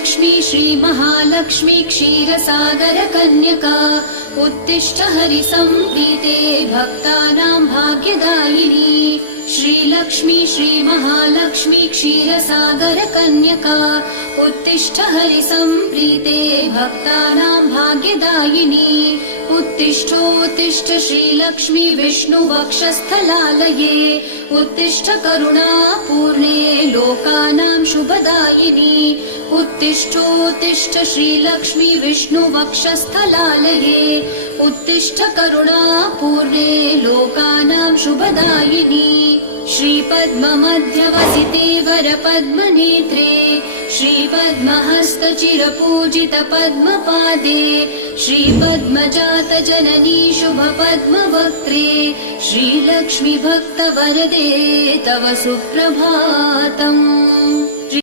श्रीलक्ष्मी श्रीमहालक्ष्मी क्षीरसागरकन्यका उत्तिष्ठ हरिसम्प्रीते भक्तानां भाग्यदायिनी। श्रीलक्ष्मी श्रीमहालक्ष्मी क्षीरसागरकन्यका उत्तिष्ठ हरिसम्प्रीते भक्तानां भाग्यदायिनी। उत्तिष्ठोत्तिष्ठ श्रीलक्ष्मी विष्णुवक्षस्थलालये उत्तिष्ठ करुणापूर्णे लोकानां शुभदायिनी। उत्तिष्ठोत्तिष्ठ श्रीलक्ष्मी विष्णुवक्षस्थलालये उत्तिष्ठ करुणापूर्णे लोकानां शुभदायिनी। श्रीपद्ममध्यवसिते वरपद्मनेत्रे श्रीपद्महस्तचिरपूजितपद्मपादे श्रीपद्मजातजननी शुभपद्मवक्त्रे श्रीलक्ष्मी भक्तवरदे तव सुप्रभातम्।